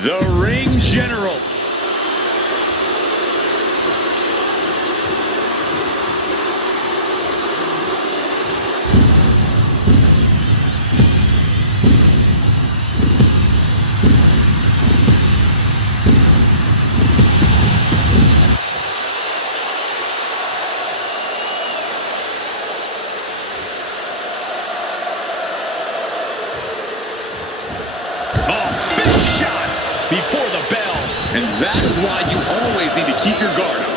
The ring general. Before the bell. And that is why you always need to keep your guard up.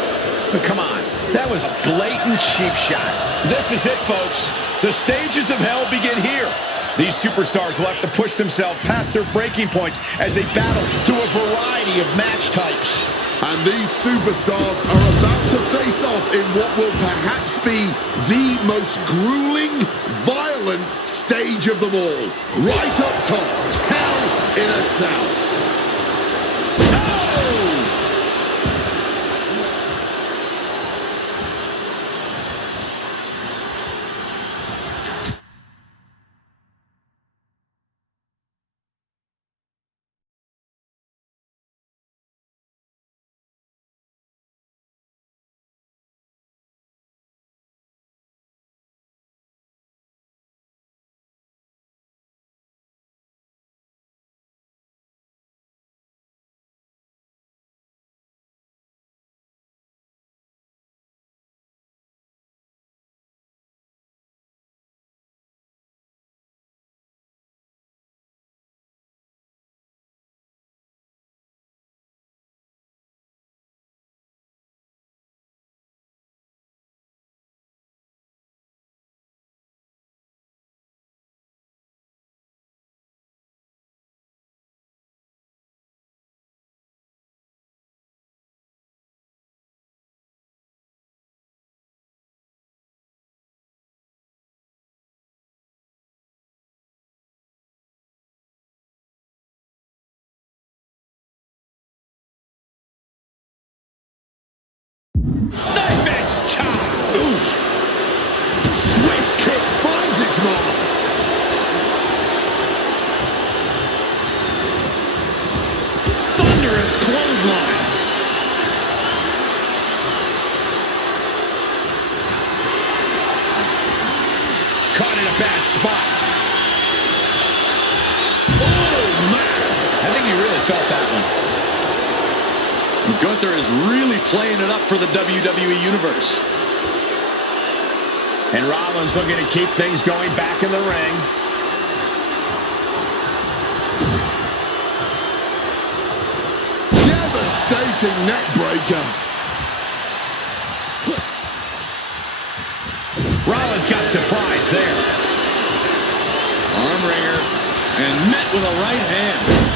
But come on, that was a blatant cheap shot. This is it, folks. The stages of hell begin here. These superstars will have to push themselves past their breaking points as they battle through a variety of match types. And these superstars are about to face off in what will perhaps be the most grueling, violent stage of them all. Right up top, Hell in a Cell. Knife edge chop! Swift kick finds its mark. Thunderous clothesline. Caught in a bad spot. Oh, man. I think he really felt that one. Gunther is really playing it up for the WWE Universe. And Rollins looking to keep things going back in the ring. Devastating neck breaker. Rollins got surprised there. Arm wringer and met with a right hand.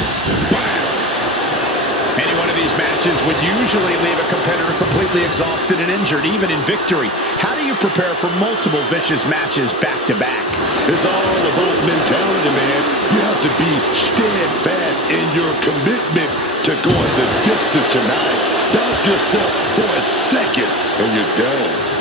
Any one of these matches would usually leave a competitor completely exhausted and injured, even in victory. How do you prepare for multiple vicious matches back-to-back? It's all about mentality, man. You have got to be steadfast in your commitment to going the distance tonight. Doubt yourself for a second, and you're done.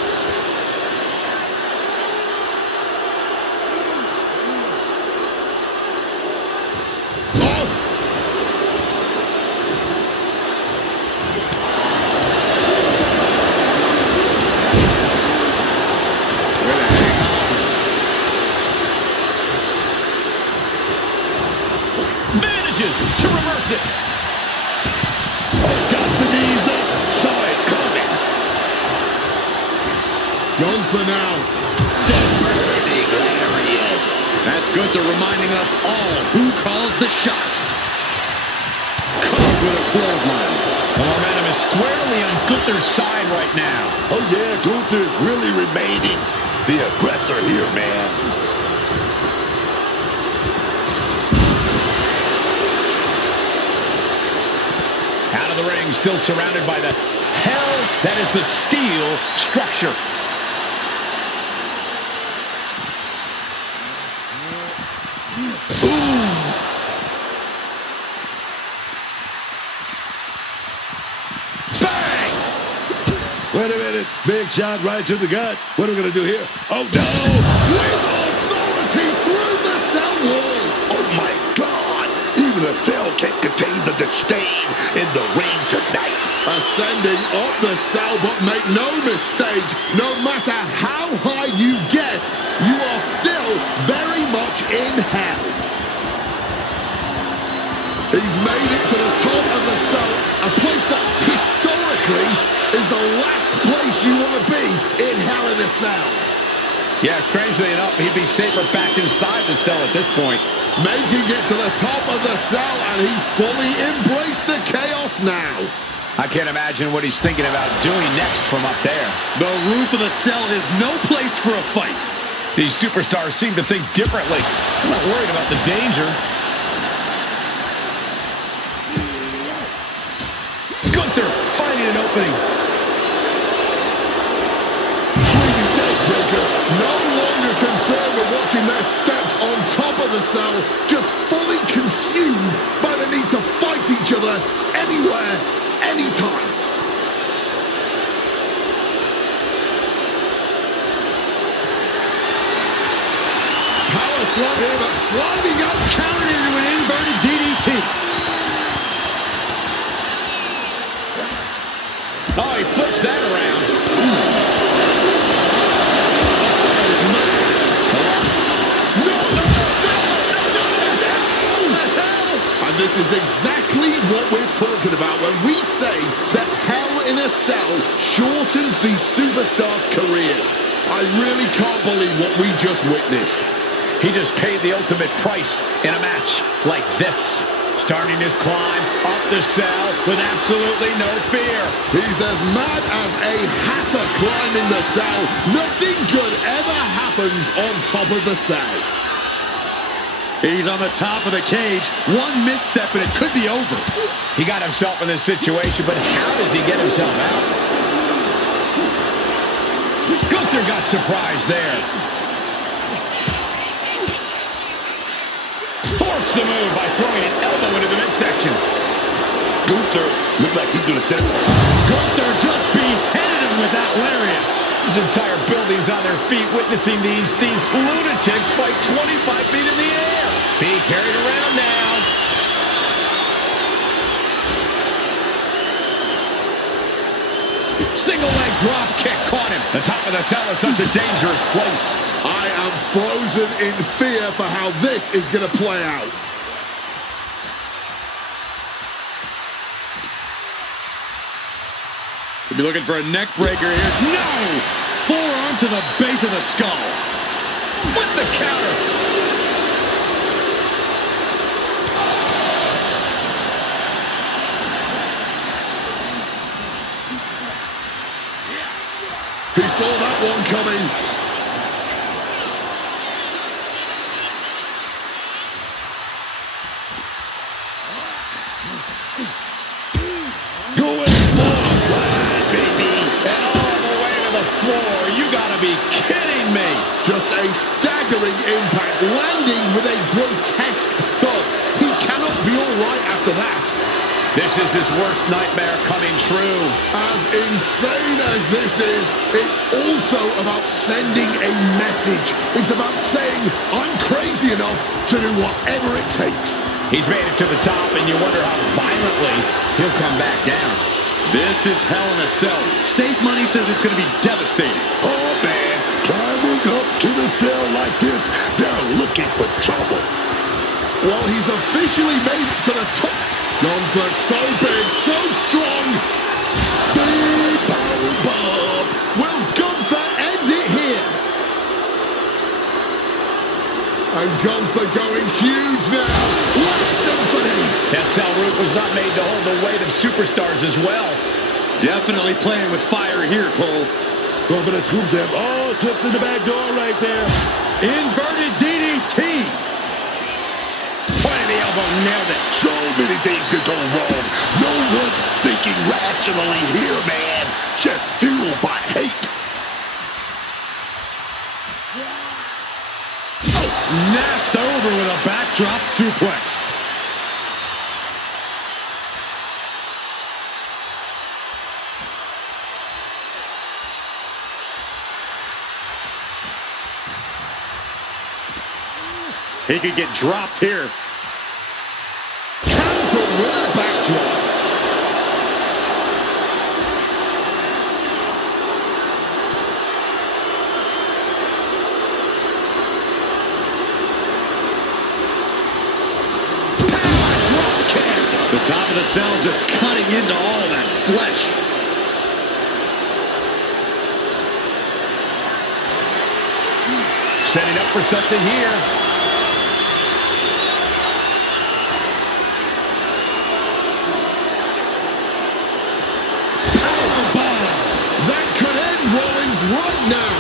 To reverse it. Got the knees up. Saw it coming. Gone for now. The burning lariat. That's Gunther reminding us all who calls the shots. Caught with a clothesline. The momentum is squarely on Gunther's side right now. Oh, yeah, Gunther's really remaining the aggressor here, man. Out of the ring, still surrounded by the hell that is the steel structure. Ooh. Bang! Wait a minute. Big shot right to the gut. What are we going to do here? Oh, no! With authority through the cell wall. Oh, my God. Even the cell can't contain the disdain in the ring tonight. Ascending up the cell, but make no mistake, no matter how high you get, you are still very much in hell. He's made it to the top of the cell, a place that historically is the last place you want to be in Hell in a Cell. Yeah, strangely enough, he'd be safer back inside the cell at this point. Making it to the top of the cell, and he's fully embraced the chaos now. I can't imagine what he's thinking about doing next from up there. The roof of the cell is no place for a fight. These superstars seem to think differently. I'm not worried about the danger. Gunther finding an opening. Swinging neckbreaker, no longer concerned with watching their steps on top of the cell, just fully consumed by the need to fight each other anywhere, anytime. Power slam here, but sliding up, countered into an inverted DDT. Oh, he flips that around. And this is exactly what we're talking about when we say that Hell in a Cell shortens these superstars' careers. I really can't believe what we just witnessed. He just paid the ultimate price in a match like this. Starting his climb up the cell with absolutely no fear. He's as mad as a hatter climbing the cell. Nothing good ever happens on top of the cell. He's on the top of the cage. One misstep and it could be over. He got himself in this situation, but how does he get himself out? Gunther got surprised there. Thwarts the move by throwing an elbow into the midsection. Gunther looked like he's going to set it. Gunther just beheaded him with that lariat. This entire building's on their feet witnessing these lunatics fight 25 feet in the air. Being carried around now. Single leg drop kick caught him. The top of the cell is such a dangerous place. I am frozen in fear for how this is going to play out. Could be looking for a neck breaker here. No! Forearm to the base of the skull. With the counter. He saw that one coming. Going forward, baby. And all the way to the floor. You gotta be kidding kidding me? Just a staggering impact, landing with a grotesque thud. He cannot be all right after that. This is his worst nightmare coming true. As insane as this is, it's also about sending a message. It's about saying, I'm crazy enough to do whatever it takes. He's made it to the top, and you wonder how violently he'll come back down. This is Hell in a Cell. Safe Money says it's going to be devastating. Oh, man, climbing up to the cell like this, they're looking for trouble. Well, he's officially made it to the top. Gunther so big, so strong. Big power bomb. Will Gunther end it here? And Gunther going huge now. What a symphony. That cell route was not made to hold the weight of superstars as well. Definitely playing with fire here, Cole. Over the scoops him. Oh, clips in the back door right there. Inverted DDT. Point of the elbow, nailed it. So many things could go wrong. No one's thinking rationally here, man. Just fueled by hate. Snapped over with a backdrop suplex. He could get dropped here. Counter with a backdrop. The top of the cell just cutting into all that flesh. Setting up for something here. That could end Rollins right now.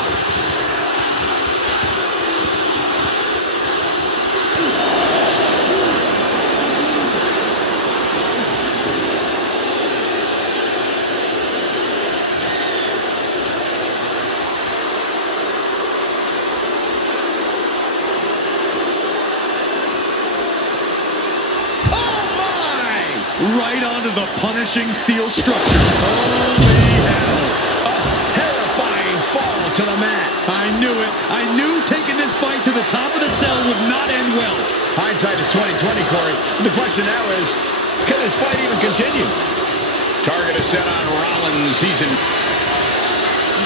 Right onto the punishing steel structure. Holy hell. A terrifying fall to the mat. I knew it. I knew taking this fight to the top of the cell would not end well. Hindsight is 20/20, Corey. The question now is, can this fight even continue? Target is set on Rollins. He's in.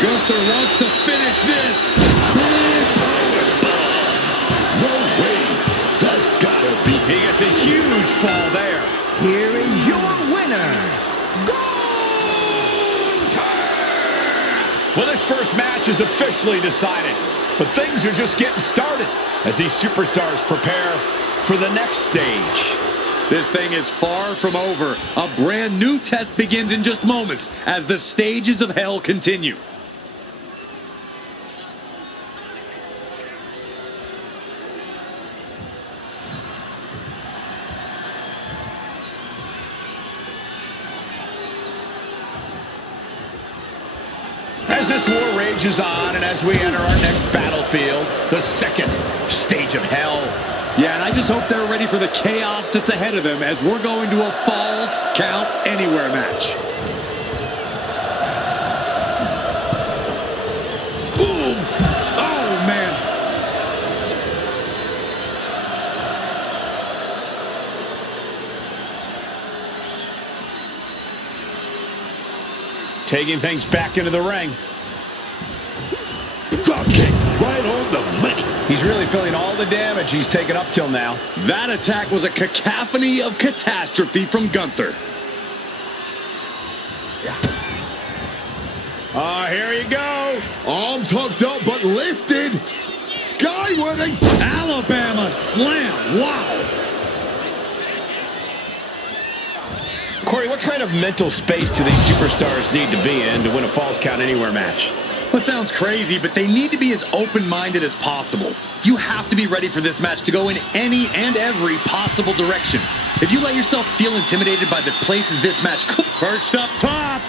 Gunther wants to finish this. No way. That's gotta be. He gets a huge fall there. Here is your winner, Well, this first match is officially decided, but things are just getting started as these superstars prepare for the next stage. This thing is far from over. A brand new test begins in just moments as the stages of hell continue. As this war rages on and as we enter our next battlefield, the second stage of hell. Yeah, and I just hope they're ready for the chaos that's ahead of them as we're going to a Falls Count Anywhere match. Boom! Oh, man. Taking things back into the ring. Drop kick right on the money. He's really feeling all the damage he's taken up till now. That attack was a cacophony of catastrophe from Gunther. Here you go. Arms hooked up but lifted. Skywarding. Alabama slam. Wow. Corey, what kind of mental space do these superstars need to be in to win a Falls Count Anywhere match? That sounds crazy, but they need to be as open-minded as possible. You have to be ready for this match to go in any and every possible direction. If you let yourself feel intimidated by the places this match could... Perched up top.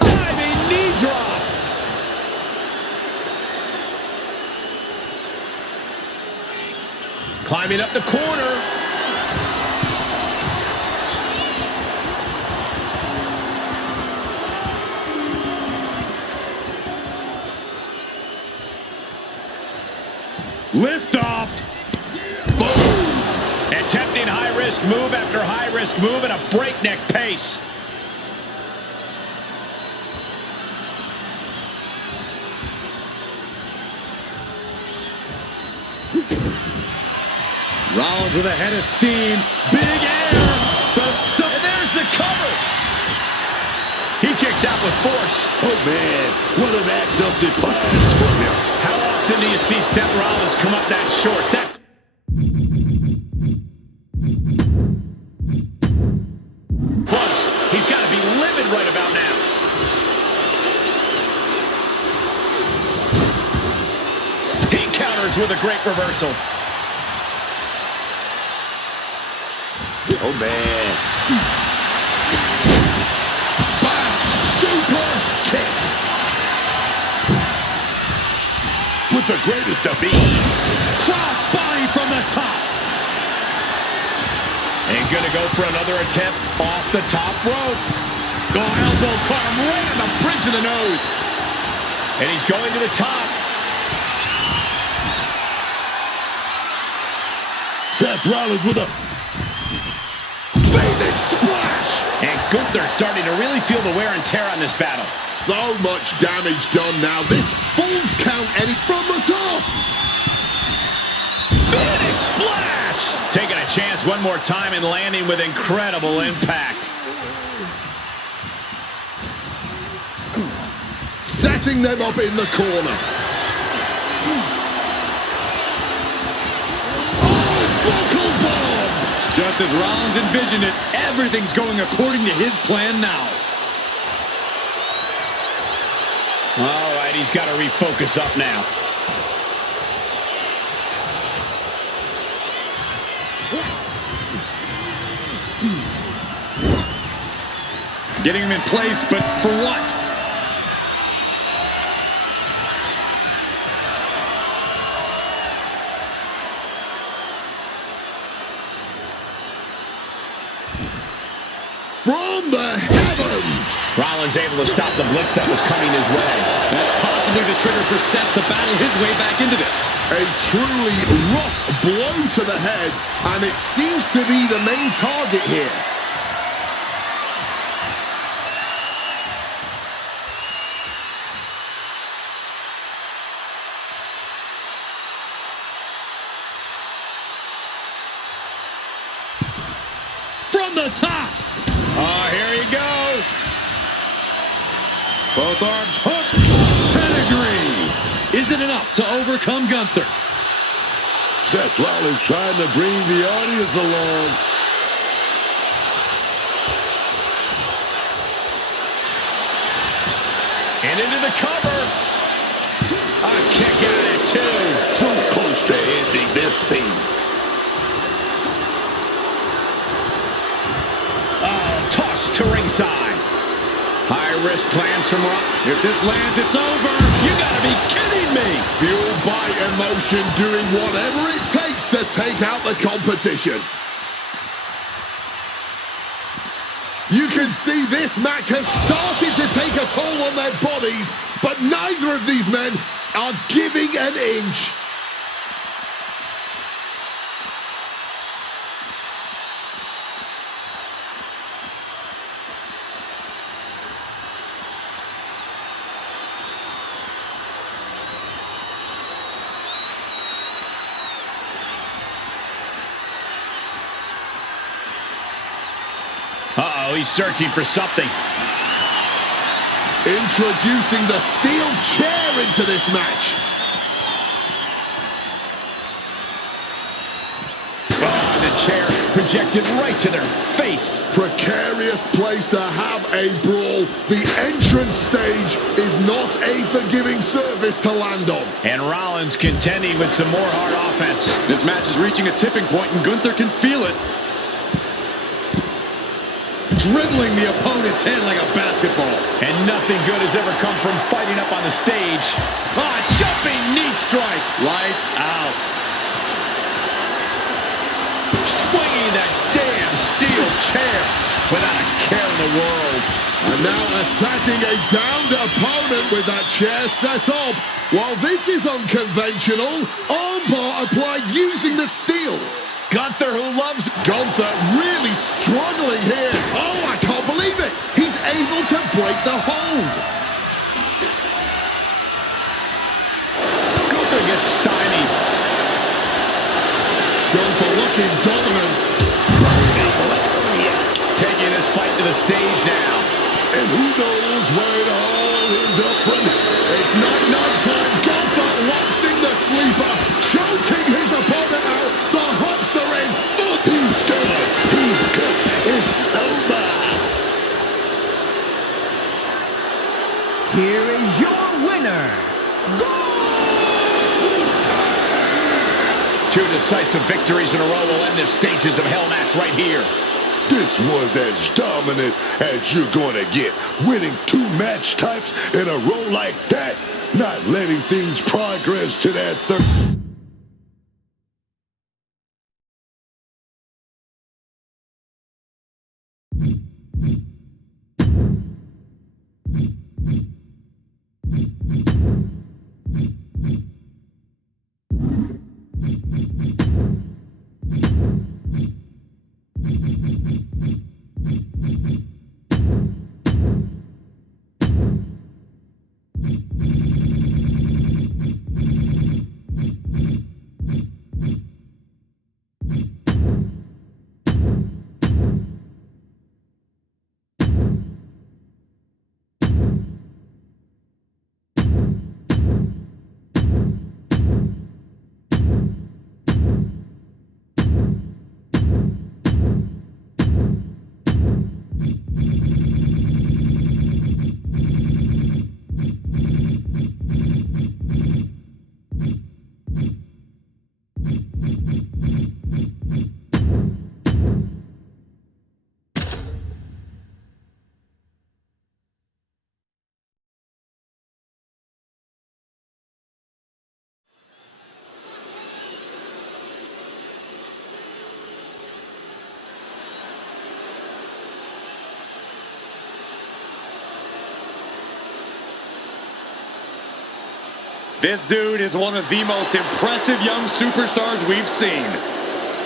Diving knee drop. Climbing up the corner. Lift off. Boom. Attempting high-risk move after high-risk move at a breakneck pace. Rollins with a head of steam. Big air. And there's the cover. He kicks out with force. Oh, man, what an act of defiance from him. How often do you see Seth Rollins come up that short? Close. He's got to be livid right about now. He counters with a great reversal. Oh, man. Bam! Super kick. With the greatest of ease. Cross body from the top. And gonna go for another attempt off the top rope. Oh, elbow caught him right on the bridge of the nose. And he's going to the top. Seth Rollins with a Phoenix splash. And Gunther starting to really feel the wear and tear on this battle. So much damage done now. This Falls Count Eddie from the top. Phoenix splash! Taking a chance one more time and landing with incredible impact. Setting them up in the corner. Oh, buckle bomb! Just as Rollins envisioned it, everything's going according to his plan now. All right, he's got to refocus up now. Getting him in place, but for what? From the heavens! Rollins able to stop the blitz that was coming his way. That's possibly the trigger for Seth to battle his way back into this. A truly rough blow to the head, and it seems to be the main target here. From the top. Oh, here you go. Both arms hooked. Pedigree. Is it enough to overcome Gunther? Seth Rollins trying to bring the audience along. And into the cover. A kick out at two. Too close to ending this thing. Tossed to ringside. High-risk plans from Rock. If this lands, it's over. You gotta be kidding me. Fueled by emotion, doing whatever it takes to take out the competition. You can see this match has started to take a toll on their bodies, but neither of these men are giving an inch. Uh-oh, he's searching for something. Introducing the steel chair into this match. Oh, the chair projected right to their face. Precarious place to have a brawl. The entrance stage is not a forgiving surface to land on. And Rollins contending with some more hard offense. This match is reaching a tipping point, and Gunther can feel it. Dribbling the opponent's head like a basketball. And nothing good has ever come from fighting up on the stage. Jumping knee strike. Lights out. swinging that damn steel chair without a care in the world. And now attacking a downed opponent with that chair set up. While this is unconventional, armbar applied using the steel. Gunther, who loves... Gunther really struggling here. Oh, I can't believe it. He's able to break the hold. Gunther gets stymied. Gunther looking dominant. Taking this fight to the stage now. And who knows where it all end up from. It's night time. Gunther locks in the sleeper, choking his opponent out. The hooks are in. He's done. He's good. It's over. Here is your winner, Two decisive victories in a row will end the Stages of Hell match right here. This was as dominant as you're gonna get. Winning 2 match types in a row like that, not letting things progress to that third. This dude is one of the most impressive young superstars we've seen.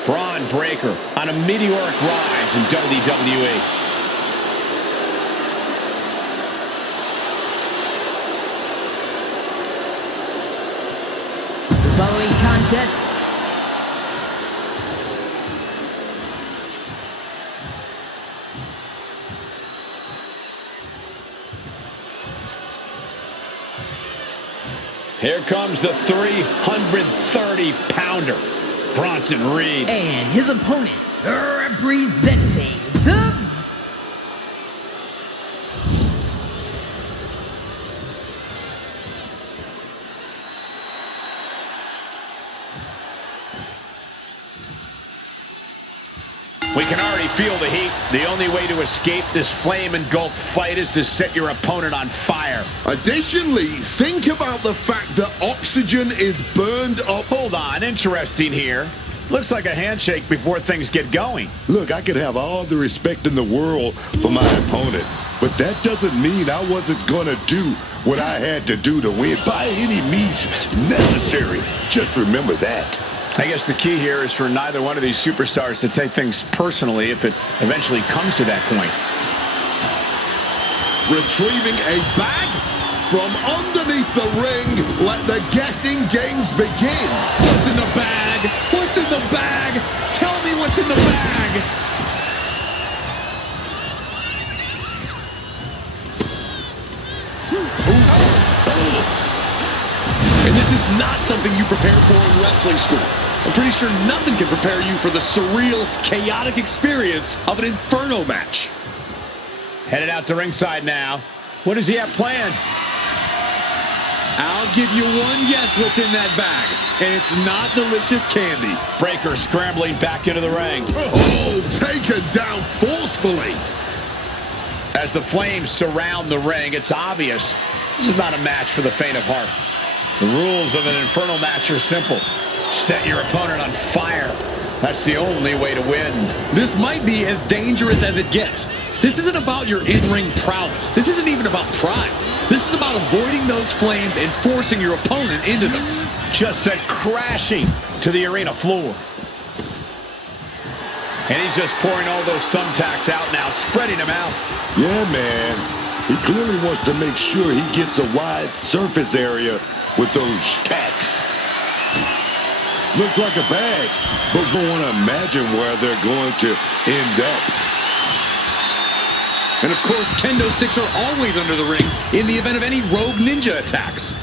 Braun Breaker on a meteoric rise in WWE. The following contest. Here comes the 330-pounder, Bronson Reed. And his opponent, representing the... We can already feel the heat. The only way to escape this flame-engulfed fight is to set your opponent on fire. Additionally, think about the fact that oxygen is burned up. Hold on, interesting here. Looks like a handshake before things get going. Look, I could have all the respect in the world for my opponent, but that doesn't mean I wasn't gonna do what I had to do to win by any means necessary. Just remember that. I guess the key here is for neither one of these superstars to take things personally if it eventually comes to that point. Retrieving a bag from underneath the ring. Let the guessing games begin. What's in the bag? What's in the bag? Tell me what's in the bag. And this is not something you prepare for in wrestling school. I'm pretty sure nothing can prepare you for the surreal, chaotic experience of an Inferno match. Headed out to ringside now. What does he have planned? I'll give you one guess what's in that bag, and it's not delicious candy. Breaker scrambling back into the ring. Oh, taken down forcefully. As the flames surround the ring, it's obvious this is not a match for the faint of heart. The rules of an Inferno match are simple. Set your opponent on fire. That's the only way to win. This might be as dangerous as it gets. This isn't about your in-ring prowess. This isn't even about pride. This is about avoiding those flames and forcing your opponent into them. Just sent crashing to the arena floor. And he's just pouring all those thumbtacks out now, spreading them out. Yeah, man. He clearly wants to make sure he gets a wide surface area with those tacks. Looked like a bag, but we want to imagine where they're going to end up. And of course, kendo sticks are always under the ring in the event of any rogue ninja attacks.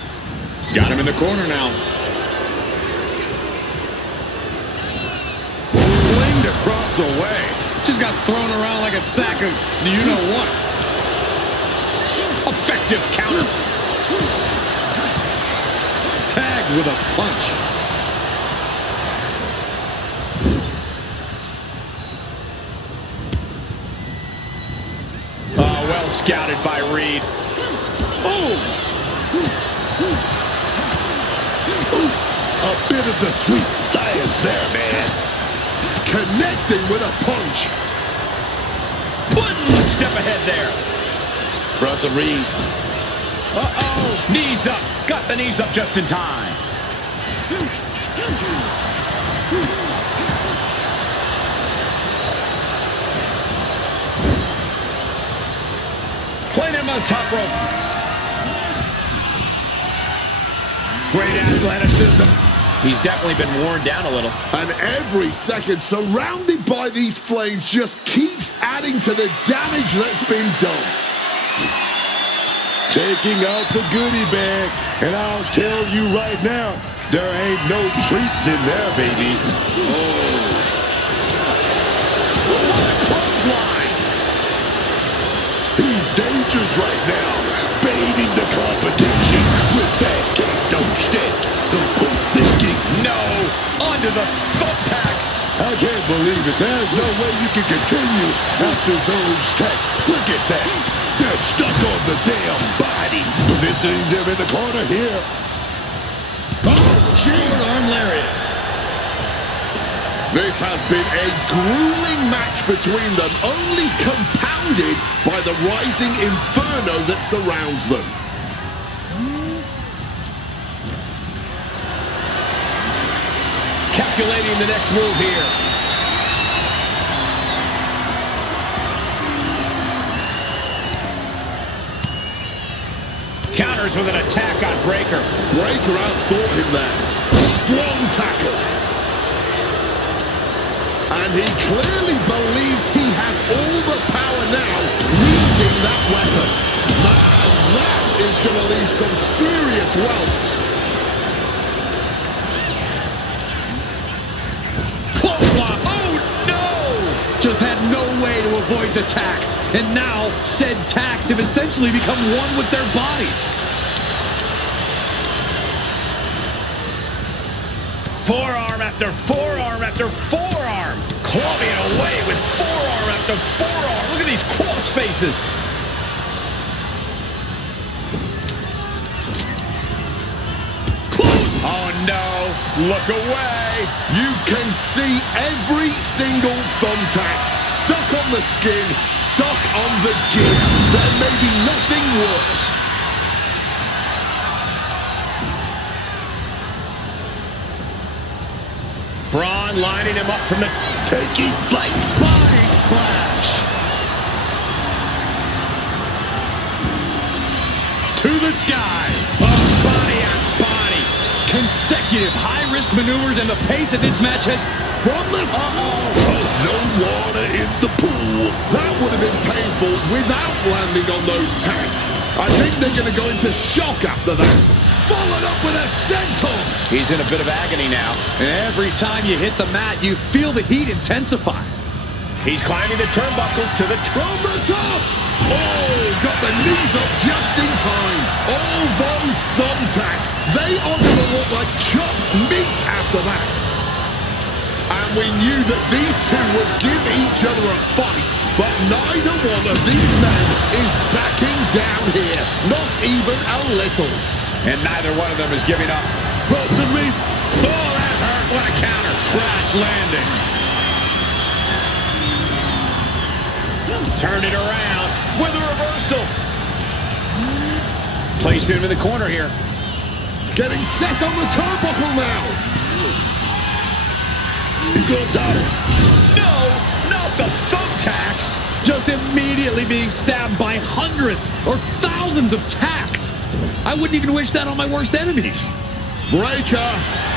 Got him in the corner now. Flinged across the way. Just got thrown around like a sack of you-know-what. Effective counter. Tagged with a punch. Oh, well scouted by Reed. Oh! A bit of the sweet science there, man. Connecting with a punch. One step ahead there. Russell Reed. Uh-oh. Knees up. Got the knees up just in time. Playing him on the top rope. Great athleticism. He's definitely been worn down a little. And every second surrounded by these flames just keeps adding to the damage that's been done. Taking out the goodie bag. And I'll tell you right now, there ain't no treats in there, baby. Oh. What a clothesline. He's dangerous right now. Baiting the competition with that kendo stick. Some quick thinking. No. Onto the thumbtacks. I can't believe it. There's no way you can continue after those tacks. Look at that. They're stuck on the damn body. Positioning them in the corner here. Oh, jeez. Arm lariat. This has been a grueling match between them, only compounded by the rising inferno that surrounds them. Calculating the next move here. Counters with an attack on Breaker. Breaker outthought him there. Strong tackle. And he clearly believes he has all the power now, wielding that weapon. Now that is going to leave some serious welts. Clothesline. Oh, no! Just had no way to avoid the tacks. And now, said tacks have essentially become one with their body. Forearm after forearm after forearm. Clubbing away with forearm after forearm. Look at these cross faces. Close. Oh, no. Look away. You can see every single thumbtack stuck on the skin, stuck on the gear. There may be nothing worse. Braun lining him up from the Taking flight. Body splash. To the sky. body on body. Consecutive high-risk maneuvers, and the pace of this match has... From this... No water in the pool. That would have been painful without landing on those tacks. I think they're going to go into shock after that. Followed up with a senton. He's in a bit of agony now. And every time you hit the mat, you feel the heat intensify. He's climbing the turnbuckles to the From the top. Oh, got the knees up just in time. All those thumbtacks, they are going to look like chopped meat after that. And we knew that these two would give each other a fight, but neither one of these men is backing down here. Not even a little. And neither one of them is giving up. Brought to me. Oh, that hurt. What a counter. Crash. crash landing. Turn it around with a reversal. Placed him in the corner here. Getting set on the turnbuckle now. He's gonna die. No, not the thumbtacks. Just immediately being stabbed by hundreds or thousands of tacks. I wouldn't even wish that on my worst enemies. Breaker,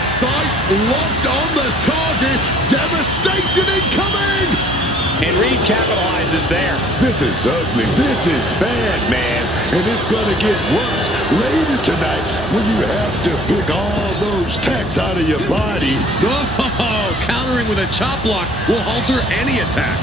sights locked on the target. Devastation incoming. And Reed capitalizes there. This is ugly. This is bad, man. And it's gonna get worse later tonight when you have to pick all those tacks out of your body. Oh, countering with a chop block will alter any attack.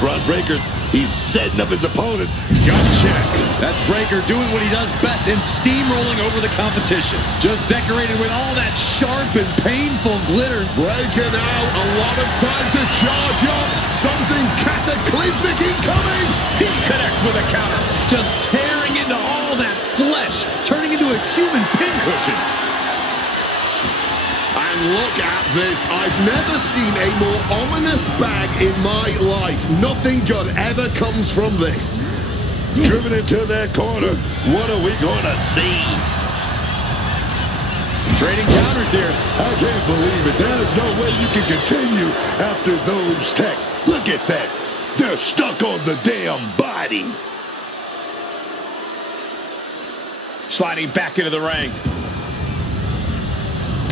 Braun Breaker's, he's setting up his opponent. Gut check. That's Breaker doing what he does best in steamrolling over the competition. Just decorated with all that sharp and painful glitter. Breaker now, a lot of time to charge up. Something cataclysmic incoming. He connects with a counter. Just tearing into all that flesh, turning into a human pincushion. And look at this. I've never seen a more ominous bag in my life. Nothing good ever comes from this. Driven into that corner. What are we gonna see? Trading counters here. I can't believe it. There's no way you can continue after those tacks. Look at that. They're stuck on the damn body. Sliding back into the ring.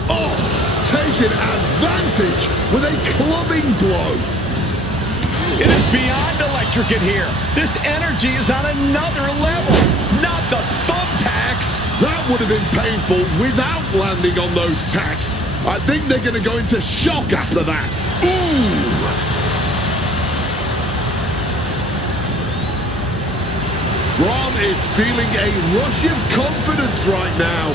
Oh, taking advantage with a clubbing blow. It is beyond electric in here. This energy is on another level. Not the thumbtacks. That would have been painful without landing on those tacks. I think they're going to go into shock after that. Ooh. Braun is feeling a rush of confidence right now.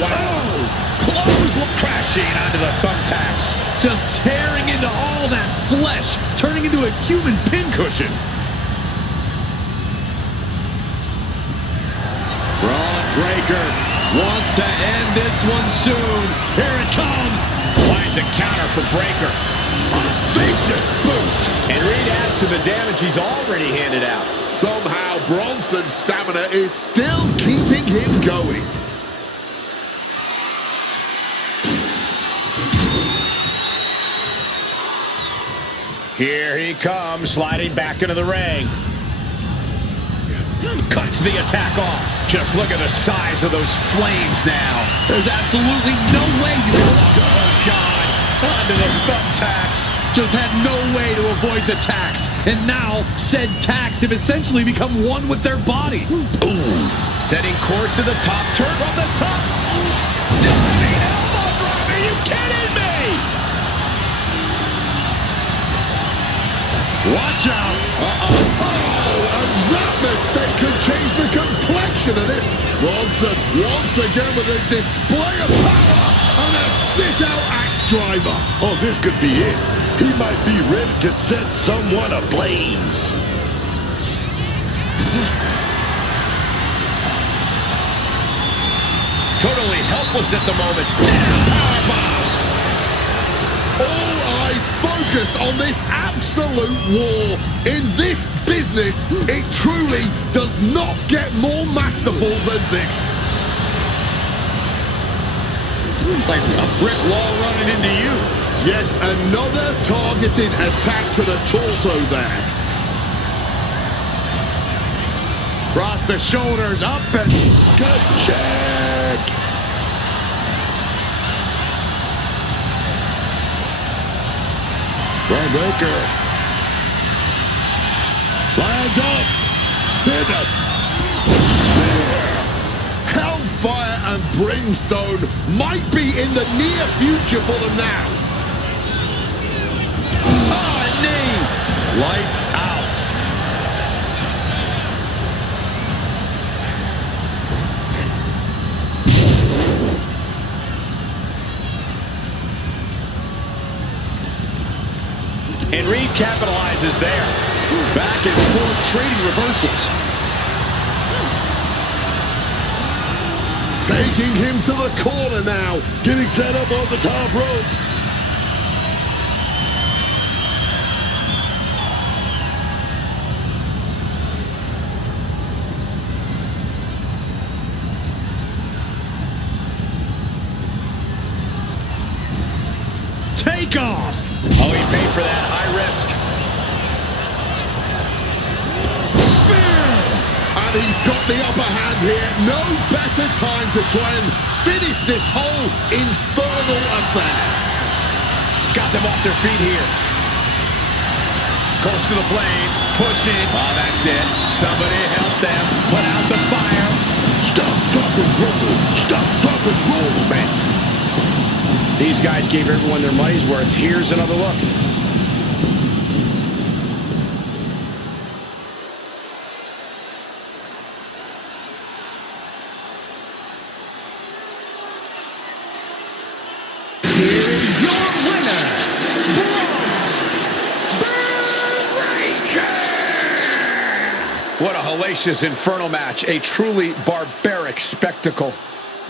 Wow. Close crashing onto the thumbtacks. Just tearing into all that flesh, turning into a human pincushion. Braun Breaker wants to end this one soon. Here it comes. Finds a counter for Breaker. A vicious boot. And Reed adds to the damage he's already handed out. Somehow Bronson's stamina is still keeping him going. Here he comes, sliding back into the ring. Cuts the attack off. Just look at the size of those flames now. There's absolutely no way you can... Oh, God. Onto the thumbtacks. Just had no way to avoid the tacks. And now, said tacks have essentially become one with their body. Ooh. Setting course to the top, turn on the top. Diving elbow drop. Are you kidding me? Watch out. Oh, and that mistake could change the complexion of it. Bronson once again with a display of power and a sit-out axe driver. Oh, this could be it. He might be ready to set someone ablaze. Totally helpless at the moment. Powerbomb. All eyes focused on this absolute war. In this business, it truly does not get more masterful than this. Like a brick wall running into you. Yet another targeted attack to the torso there. Cross the shoulders, up and... Good check. Braun Breaker. Lined up. Did it. Spear. Hellfire and brimstone might be in the near future for them now. Oh, knee. Lights out. And Reed capitalizes there. Back and forth trading reversals. Taking him to the corner now. Getting set up on the top rope. Back off. Oh, he paid for that. High risk. And he's got the upper hand here. No better time to try and finish this whole infernal affair. Got them off their feet here. Close to the flames. Pushing. Oh, that's it. Somebody help them. Put out the fire. Stop, drop, and roll. Stop, drop, and roll, man. These guys gave everyone their money's worth. Here's another look. Your winner, What a hellacious infernal match. A truly barbaric spectacle.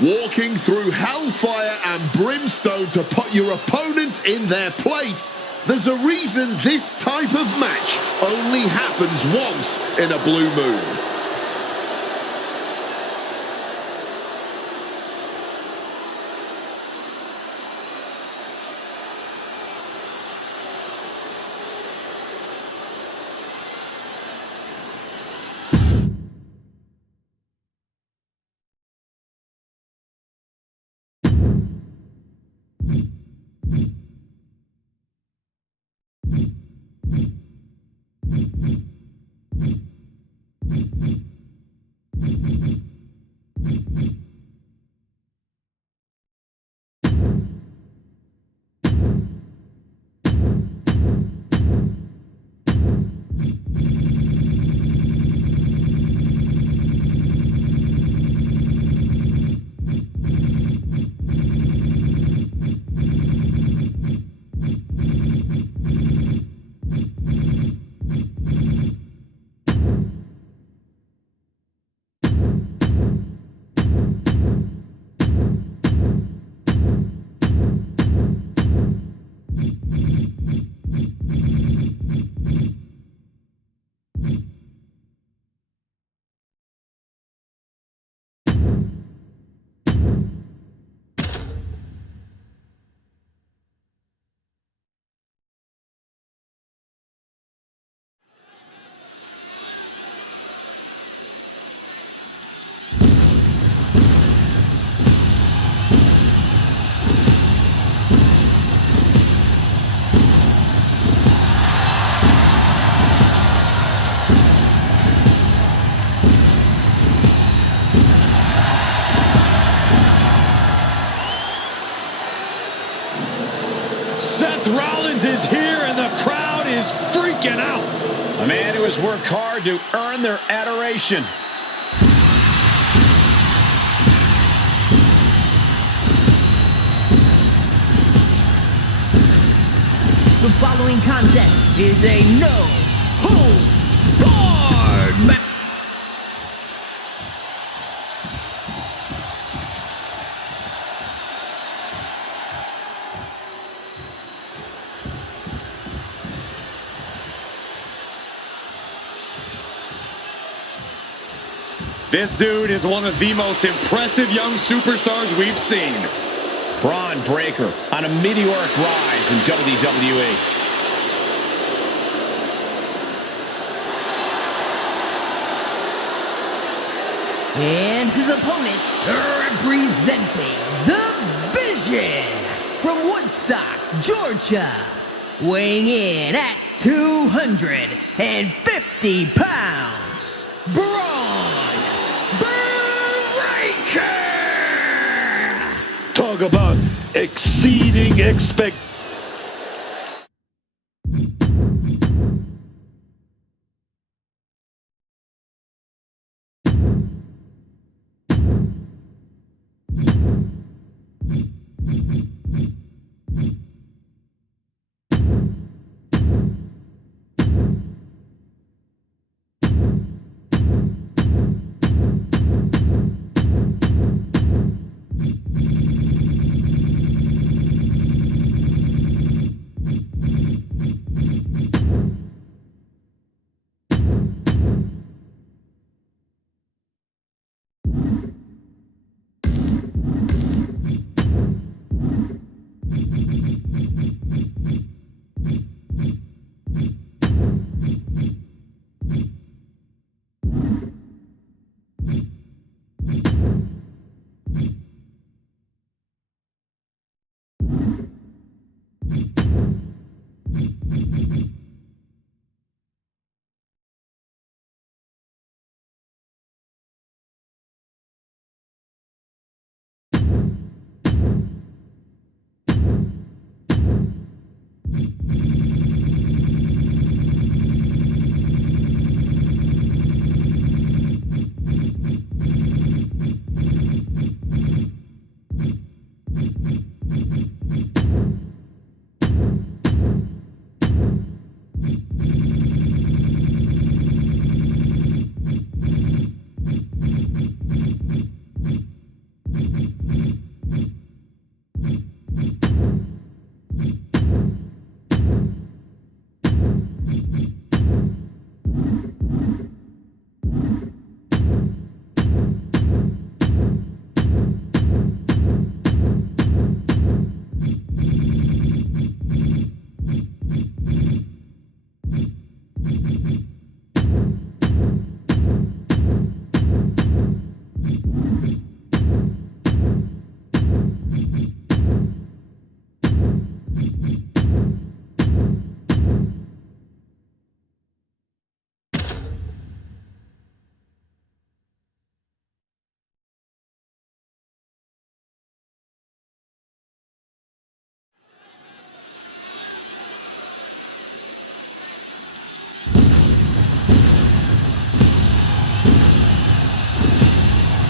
Walking through hellfire and brimstone to put your opponent in their place. There's a reason this type of match only happens once in a blue moon. Seth Rollins is here and the crowd is freaking out. A man who has worked hard to earn their adoration. The following contest is a no-holds-barred match. This dude is one of the most impressive young superstars we've seen. Braun Breaker on a meteoric rise in WWE. And his opponent, representing the Vision from Woodstock, Georgia, weighing in at 250 pounds, Braun Breaker! Talk about exceeding expectations.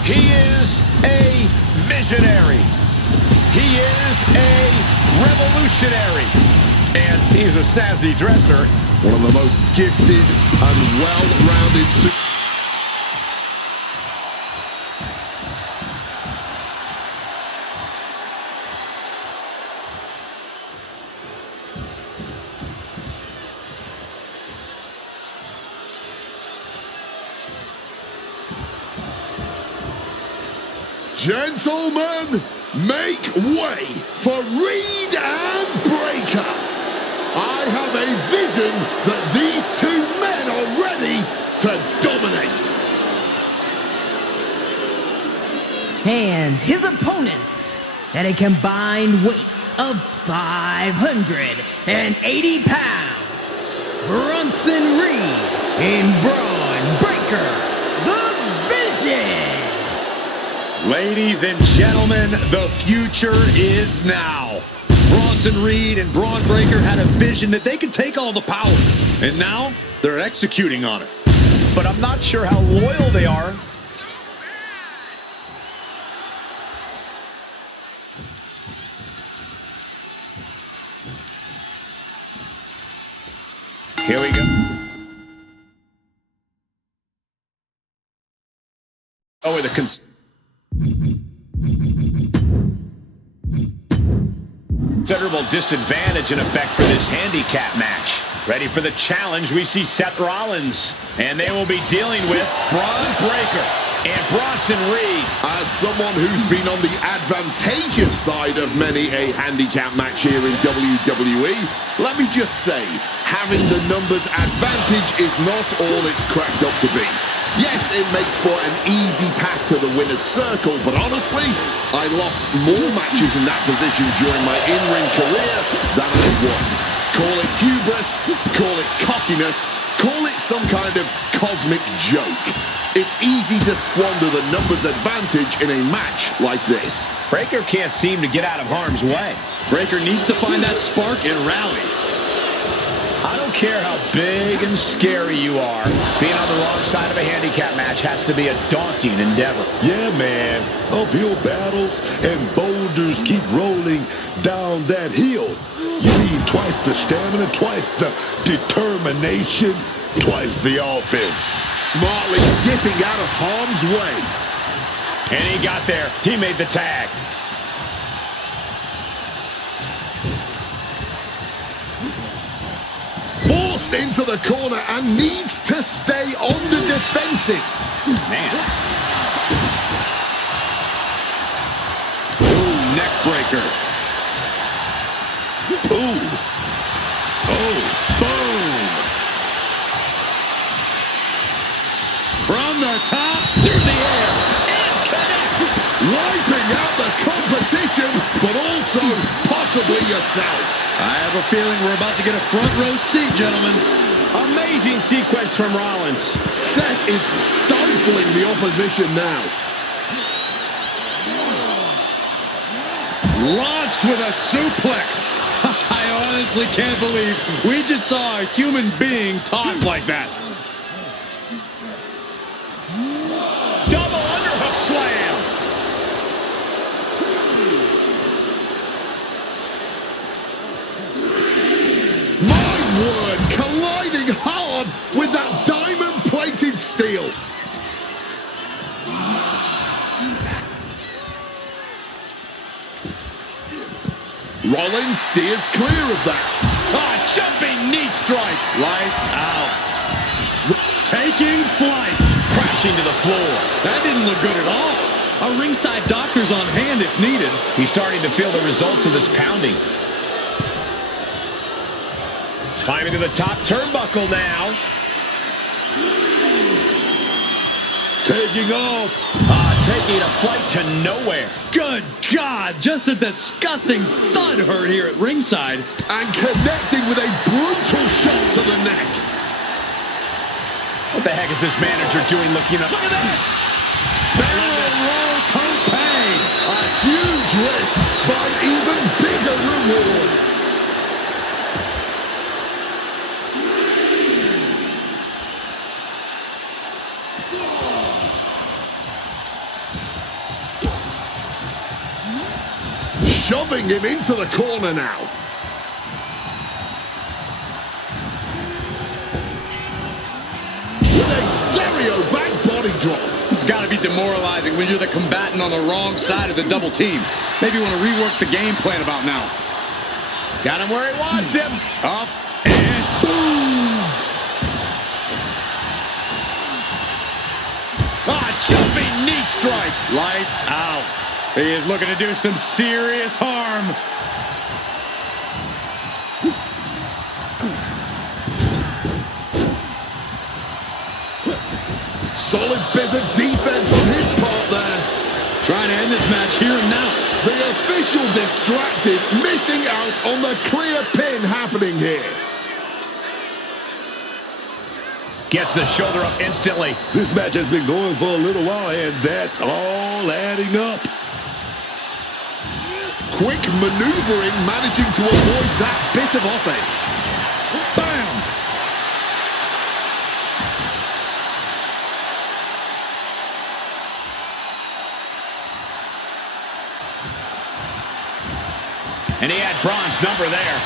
He is a visionary. He is a revolutionary. And he's a snazzy dresser. One of the most gifted and well-rounded Gentlemen, make way for Reed and Breaker. I have a vision that these two men are ready to dominate. And his opponents at a combined weight of 580 pounds, Bronson Reed and Braun Breaker, the Vision. Ladies and gentlemen, the future is now. Bronson Reed and Braun Breaker had a vision that they could take all the power, and now they're executing on it. But I'm not sure how loyal they are. Here we go. Oh, with a considerable disadvantage in effect for this handicap match. Ready for the challenge, we see Seth Rollins. And they will be dealing with Braun Breaker and Bronson Reed. As someone who's been on the advantageous side of many a handicap match here in WWE, let me just say, having the numbers advantage is not all it's cracked up to be. Yes, it makes for an easy path to the winner's circle, but honestly, I lost more matches in that position during my in-ring career than I won. Call it hubris, call it cockiness, call it some kind of cosmic joke. It's easy to squander the numbers advantage in a match like this. Breaker can't seem to get out of harm's way. Breaker needs to find that spark and rally. I don't care how big and scary you are. Being on the wrong side of a handicap match has to be a daunting endeavor. Yeah, man. Uphill battles and boulders keep rolling down that hill. You need twice the stamina, twice the determination, twice the offense. Smartly dipping out of harm's way. And he got there. He made the tag. Forced into the corner and needs to stay on the defensive. Man. Ooh, neck breaker. Ooh. Oh, boom. From the top, through the air, and connects. Wiping out the competition, but also possibly yourself. I have a feeling we're about to get a front row seat, gentlemen. Amazing sequence from Rollins. Seth is stifling the opposition now. Launched with a suplex. I honestly can't believe we just saw a human being tossed like that. Double underhook slam. heel. Rollins steers clear of that. Jumping knee strike. Lights out. Taking flight. Crashing to the floor. That didn't look good at all. A ringside doctor's on hand if needed. He's starting to feel the results of this pounding. Climbing to the top turnbuckle now. Taking off. Taking a flight to nowhere. Good God, just a disgusting thud heard here at ringside. And connecting with a brutal shot to the neck. What the heck is this manager doing looking up? Look at this! Barrel roll tope. A huge risk, but an even bigger reward. Shoving him into the corner now. With a stereo back body drop. It's got to be demoralizing when you're the combatant on the wrong side of the double team. Maybe you want to rework the game plan about now. Got him where he wants him. Up and boom. Jumping knee strike. Lights out. He is looking to do some serious harm. Solid bit of defense on his part there. Trying to end this match here and now. The official distracted, missing out on the clear pin happening here. Gets the shoulder up instantly. This match has been going for a little while, and that's all adding up. Quick maneuvering, managing to avoid that bit of offense. Bam! And he had Braun's number there.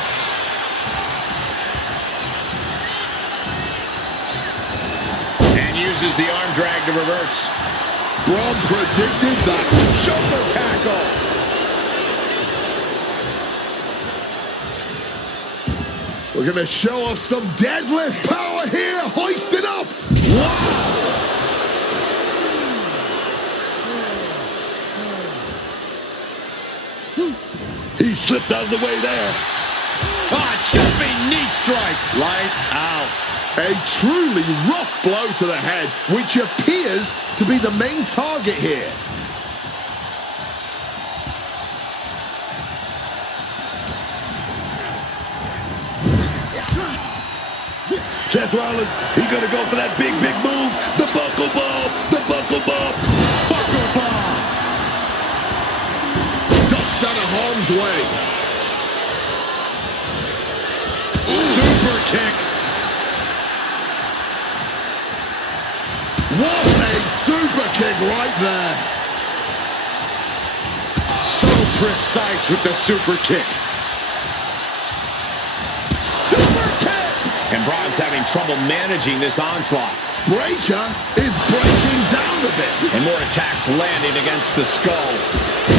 And uses the arm drag to reverse. Braun predicted that. Shoulder tackle. We're going to show off some deadlift power here. Hoist it up. Wow. He slipped out of the way there. Jumping knee strike. Lights out. A truly rough blow to the head, which appears to be the main target here. Seth Rollins, he's going to go for that big move. The buckle bomb. The buckle bomb. Buckle bomb. Ducks out of harm's way. Super kick. What a super kick right there. So precise with the super kick. Super kick. And Braun's having trouble managing this onslaught. Breaker is breaking down a bit. And more attacks landing against the skull.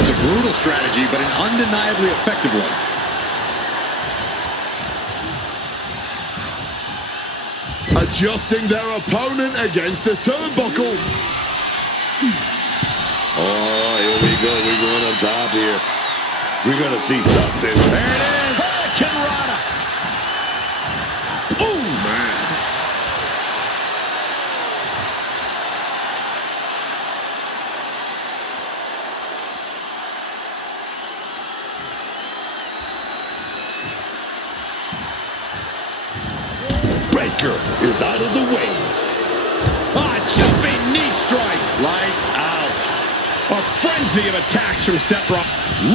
It's a brutal strategy, but an undeniably effective one. Adjusting their opponent against the turnbuckle. Oh, here we go. We're going on top here. We're going to see something. There it is. Hurricane Rana. Oh, man. Breaker is out of the way. Jumping knee strike. Lights out. A frenzy of attacks from Seth Rollins.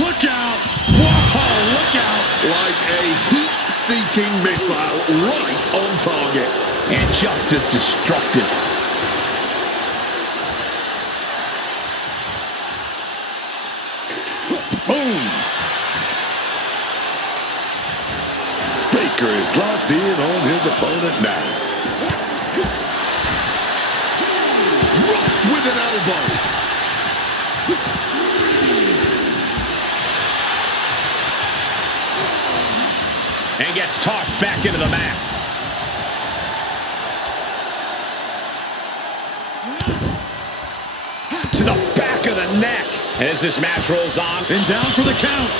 Look out. Whoa, look out. Like a heat-seeking missile right on target. And just as destructive. Boom. Baker is locked in on his opponent now. and gets tossed back into the mat. To the back of the neck. And as this match rolls on. And down for the count.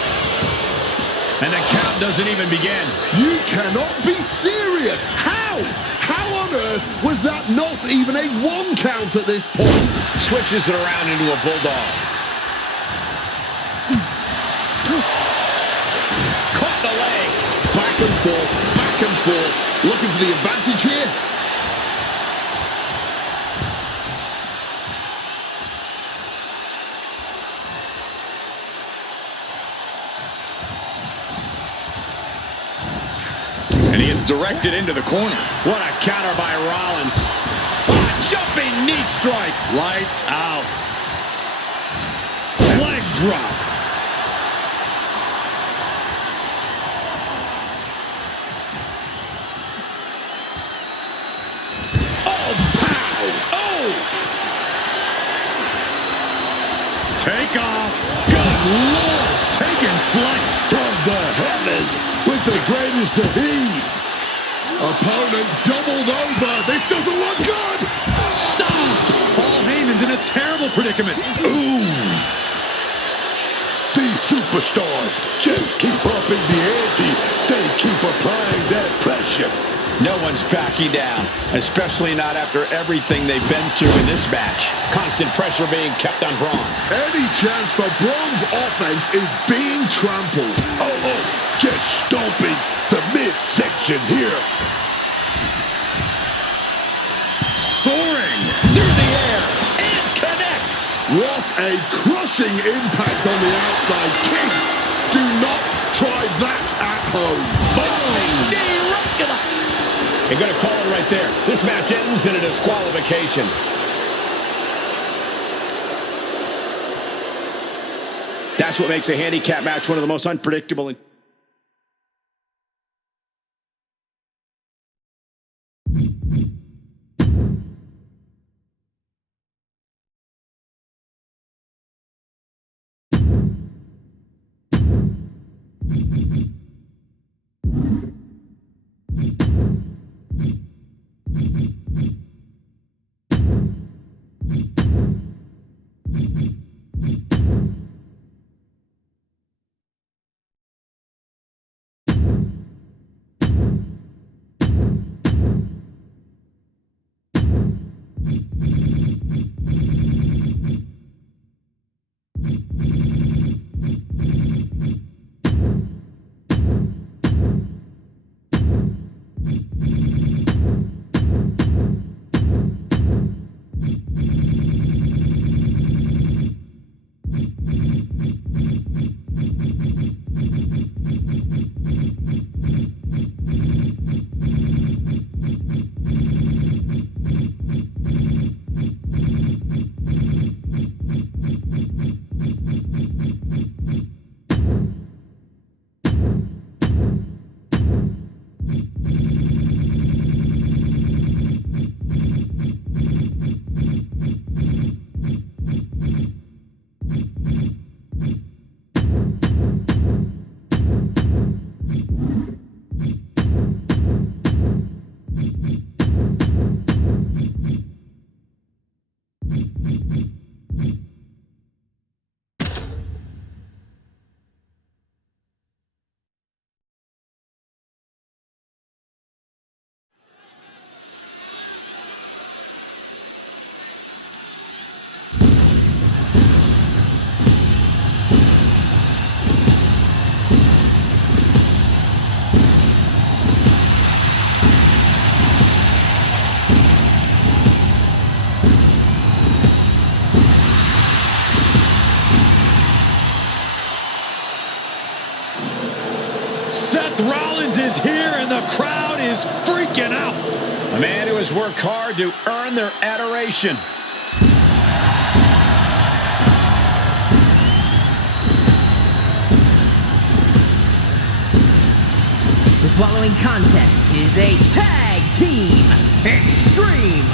And the count doesn't even begin. You cannot be serious. How? How on earth was that not even a 1 count at this point? Switches it around into a bulldog. Caught the leg. Back and forth, back and forth. Looking for the advantage here. And he is directed into the corner. What a counter by Rollins. Oh, a jumping knee strike. Lights out. Leg drop. Oh, pow! Oh! Take off. Good Lord. Taking flight. From the heavens with the greatest of ease. Opponent doubled over. This doesn't look good. Stop. Paul Heyman's in a terrible predicament. Ooh. These superstars just keep upping the ante. They keep applying that pressure. No one's backing down, especially not after everything they've been through in this match. Constant pressure being kept on Braun. Any chance for Braun's offense is being trampled. Oh, just stomping the midsection here. Soaring. Through the air and connects. What a crushing impact on the outside. Kids, do not try that at home. Jumping knee right to the... You're going to call it right there. This match ends in a disqualification. That's what makes a handicap match one of the most unpredictable and... Seth Rollins is here and the crowd is freaking out. A man who has worked hard to earn their adoration. The following contest is a tag team extreme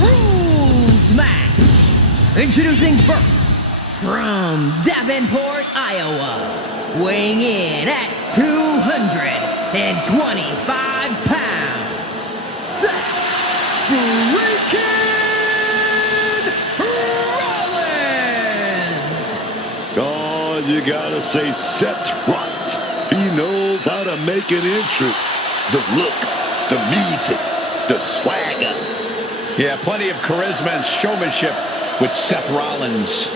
rules match. Introducing first, from Davenport, Iowa, weighing in at 200 225 pounds, Seth freaking Rollins! Oh, you gotta say Seth Rollins. He knows how to make an entrance. The look, the music, the swagger. Yeah, plenty of charisma and showmanship with Seth Rollins.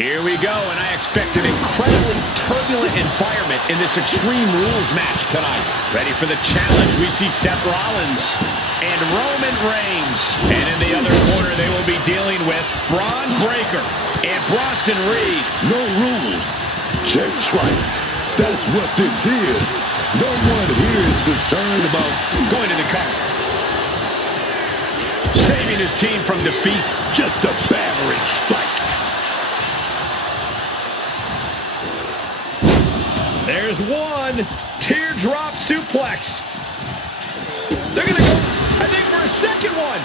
Here we go, and I expect an incredibly turbulent environment in this Extreme Rules match tonight. Ready for the challenge, we see Seth Rollins and Roman Reigns. And in the other corner, they will be dealing with Braun Breaker and Bronson Reed. No rules. Just right. That's what this is. No one here is concerned about Going to the cover. Saving his team from defeat. just a battering strike. There's one. Teardrop suplex. They're going to go, I think, for a second one.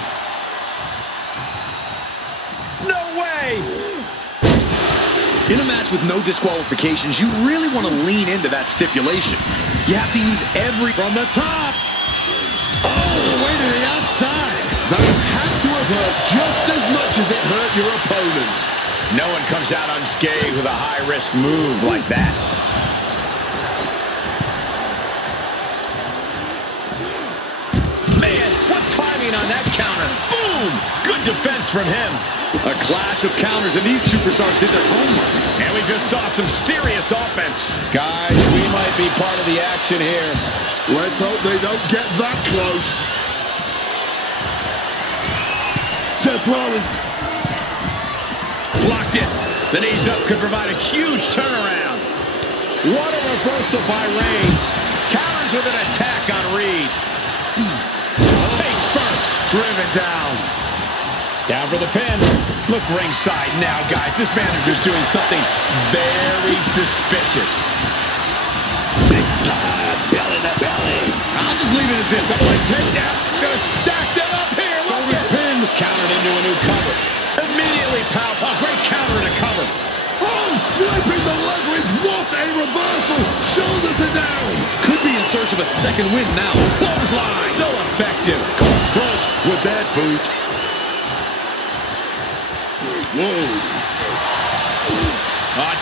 No way. In a match with no disqualifications, you really want to lean into that stipulation. You have to use every... From the top. All the way to the outside. That had to have hurt just as much as it hurt your opponent. No one comes out unscathed with a high-risk move like that. Man, what timing on that counter. Boom! Good defense from him. A clash of counters, and these superstars did their homework. And we just saw some serious offense. Guys, we might be part of the action here. Let's hope they don't get that close. Seth Rollins. Blocked it. The knees up could provide a huge turnaround. What a reversal by Reigns. Counters with an attack on Reed. Face first. Driven down. Down for the pin. Look ringside now, guys. This manager's doing something very suspicious. Big time. Belly to belly. I'll just leave it at this. Double leg takedown. Gonna stack them up here. Look at pin. Countered into a new cover. Immediately powerful. Great counter to cover. Oh, flipping the leverage. What a reversal. Shoulders are down. Could be in search of a second win now. Clothesline. So effective. Flush with that boot. Whoa.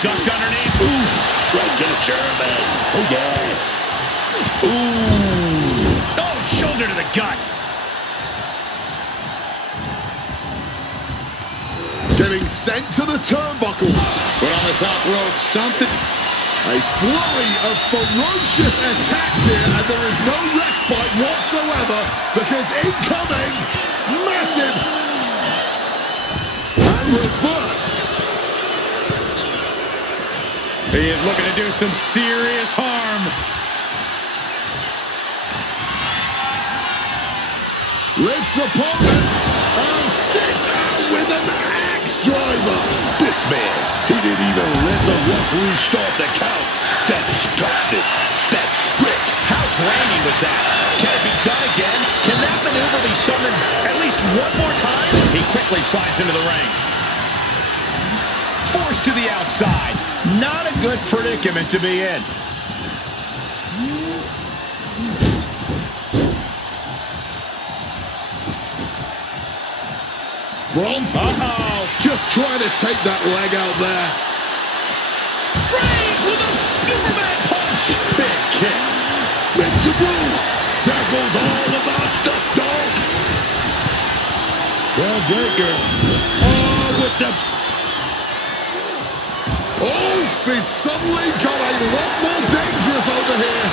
Ducked underneath. Ooh. Right to the German. Oh, yes. Ooh. Oh, shoulder to the gut. Getting sent to the turnbuckles. But on the top rope, something... A flurry of ferocious attacks here, and there is no respite whatsoever because incoming, massive, and reversed. He is looking to do some serious harm. Lifts opponent and sits out with an axe driver. This man, he didn't even let the referee start the count. That's toughness. That's grit. How draining was that? Can it be done again? Can that maneuver be summoned at least one more time? He quickly slides into the ring. Forced to the outside. Not a good predicament to be in. Bronze just trying to take that leg out there. Reigns with a Superman punch. Big kick. It's a move. There goes all of our stuff, dog. Well, Breaker. Oh, with the... Oh, it's suddenly got a lot more dangerous over here.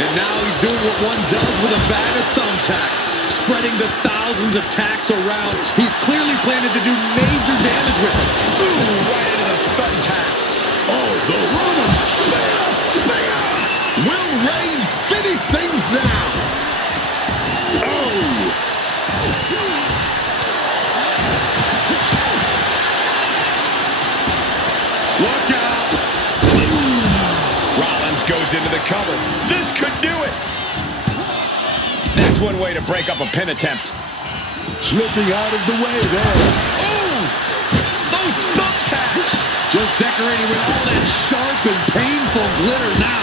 And now he's doing what one does with a bag of thumbtacks, spreading the thousands of tacks around. He's clearly planning to do major damage with them. Ooh, right into the thumbtacks. Oh, the Roman spear. Will Reigns finish things now? Oh. Look out. Rollins goes into the cover. This could do it. That's one way to break up a pin attempt. Slipping out of the way there. Ooh, those thumbtacks. Just decorating with all that sharp and painful glitter now.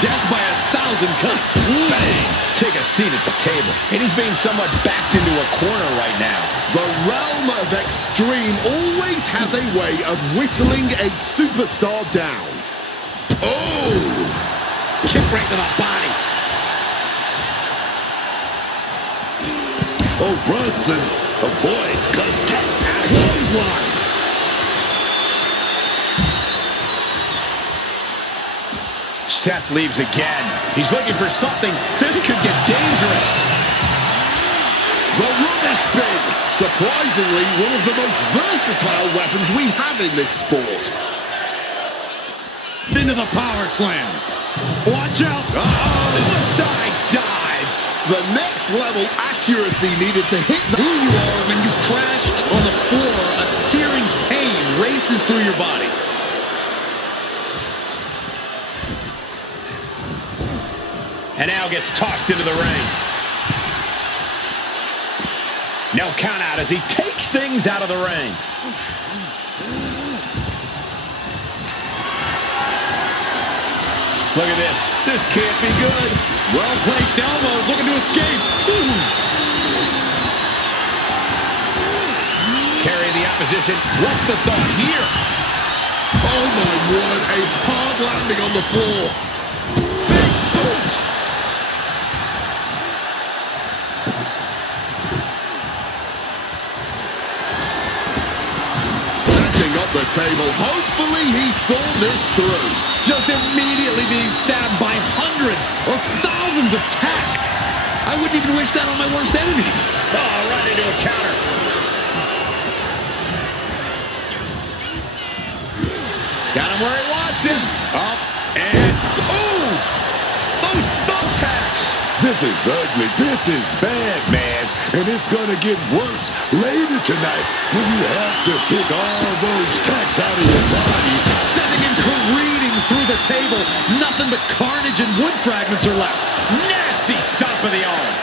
Death by 1,000 cuts. Bang. Take a seat at the table. And he's being somewhat backed into a corner right now. The realm of extreme always has a way of whittling a superstar down. Oh! Kick right to the body. Oh, Brunson avoids contact. Clothesline. Seth leaves again. He's looking for something. This could get dangerous. The rubber spin. Surprisingly, one of the most versatile weapons we have in this sport. Into the power slam. Watch out. Suicide dive. The next level accuracy needed to hit the... Who you are when you crash on the floor, a searing pain races through your body. And now gets tossed into the ring. No count out as he takes things out of the ring. Look at this. This can't be good. Well-placed elbows looking to escape. Ooh. Carry the opposition. What's the thought here? Oh my word, a hard landing on the floor. Big boot. Setting up the table. Hopefully he's thought this through. Just immediately being stabbed by hundreds or thousands of tacks. I wouldn't even wish that on my worst enemies. Oh, right into a counter. Got him where he wants him. Up and... Ooh! Those thumbtacks! This is ugly. This is bad, man. And it's going to get worse later tonight when you have to pick all those tacks out of your body. Sending him careening through the table. Nothing but carnage and wood fragments are left. Nasty stomp of the arm.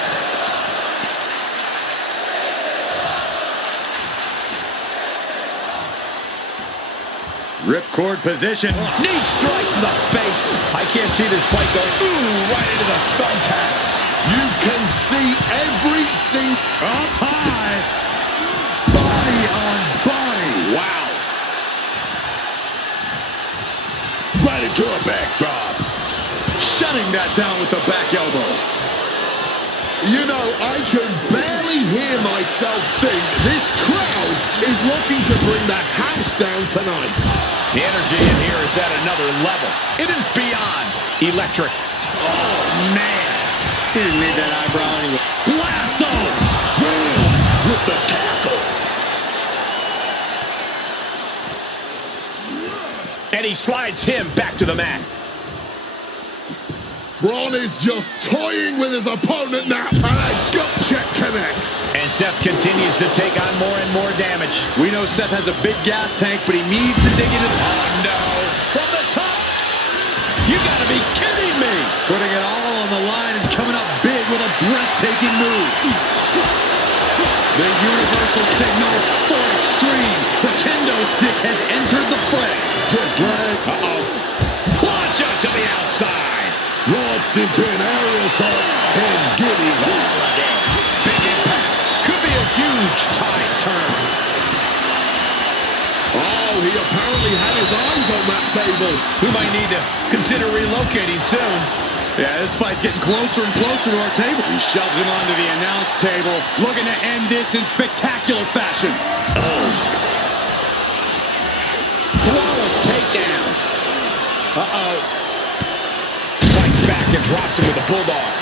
Ripcord position. Knee strike to the face. I can't see this fight going, ooh, right into the thumbtacks. You can see every single... Up high. Body on body. Wow. Right into a backdrop. Shutting that down with the back elbow. You know, I can barely hear myself think this crowd is looking to bring the house down tonight. The energy in here is at another level. It is beyond electric. Oh, man. He didn't need that eyebrow anyway. Blast off. With the tackle. And he slides him back to the mat. Braun is just toying with his opponent now, and a gut check connects. And Seth continues to take on more and more damage. We know Seth has a big gas tank, but he needs to dig into... Oh, no. From the top. You has entered the fray. Just like Launch out to the outside. launched into an aerial assault and getting all of it. Big impact. Could be a huge tide turn. Oh, he apparently had his eyes on that table. We might need to consider relocating soon. Yeah, this fight's getting closer and closer to our table. He shoves him onto the announce table, looking to end this in spectacular fashion. Flawless takedown. Fights back and drops him with a bulldog.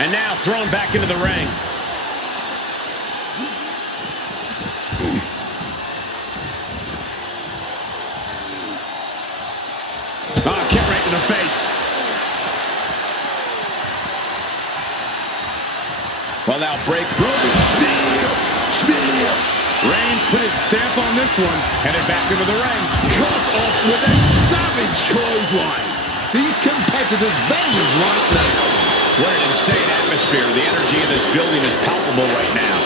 And now thrown back into the ring. Kick right in the face. Well, now break. Spear. Reigns put his stamp on this one. Headed back into the ring. Cut off with a savage clothesline. These competitors' veins right now. What an insane atmosphere. The energy in this building is palpable right now.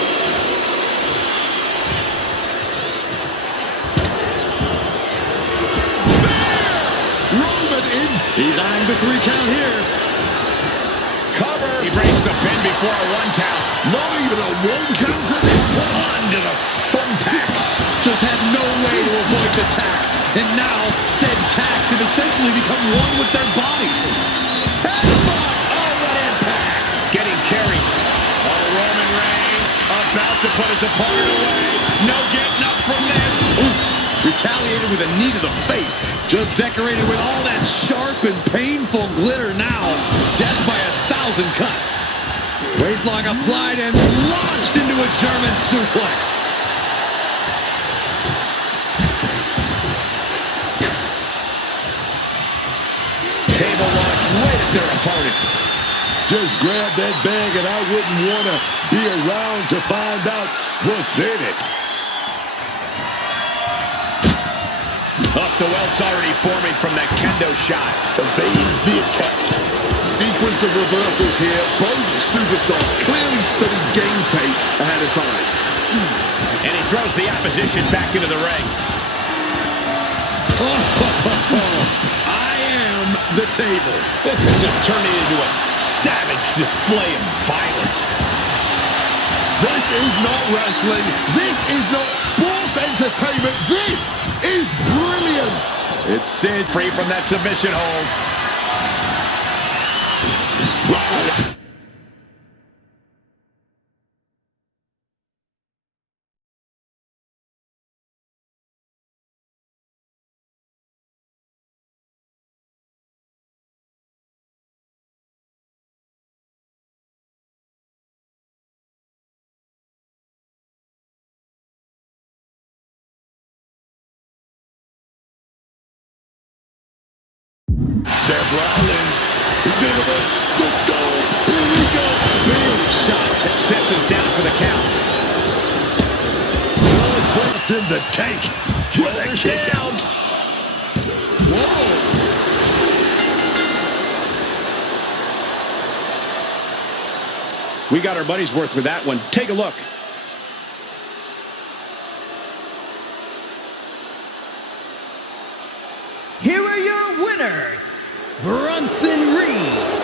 Roman in. He's eyeing the 3 count here. Cover. He breaks the pin before a 1 count. Not even a 1 count to this point. Under the thumbtacks. Just had no way to avoid the tax. And now, said tax have essentially become one with their body. Headbutt. Oh, what impact. Getting carried. Oh, Roman Reigns about to put his opponent away. No getting up from this. Oof. Retaliated with a knee to the face. Just decorated with all that sharp and painful glitter now. Death by 1,000 cuts. Waistlock applied and launched into a German suplex. Table launch right at their opponent. Just grab that bag and I wouldn't want to be around to find out what's in it. Off to welts already forming from that kendo shot. Evades the attack. Sequence of reversals here. Both superstars clearly studied game tape ahead of time. And he throws the opposition back into the ring. I am the table. This is just turning into a savage display of violence. This is not wrestling. This is not sports entertainment. This is brilliance. It's Sid free from that submission hold. Seth Rollins. He's going to let's go. Here we go. Big shot. Seth is down for the count. Left in the tank. What a kick out. Whoa. We got our money's worth with that one. Take a look. Here are your winners, Bronson Reed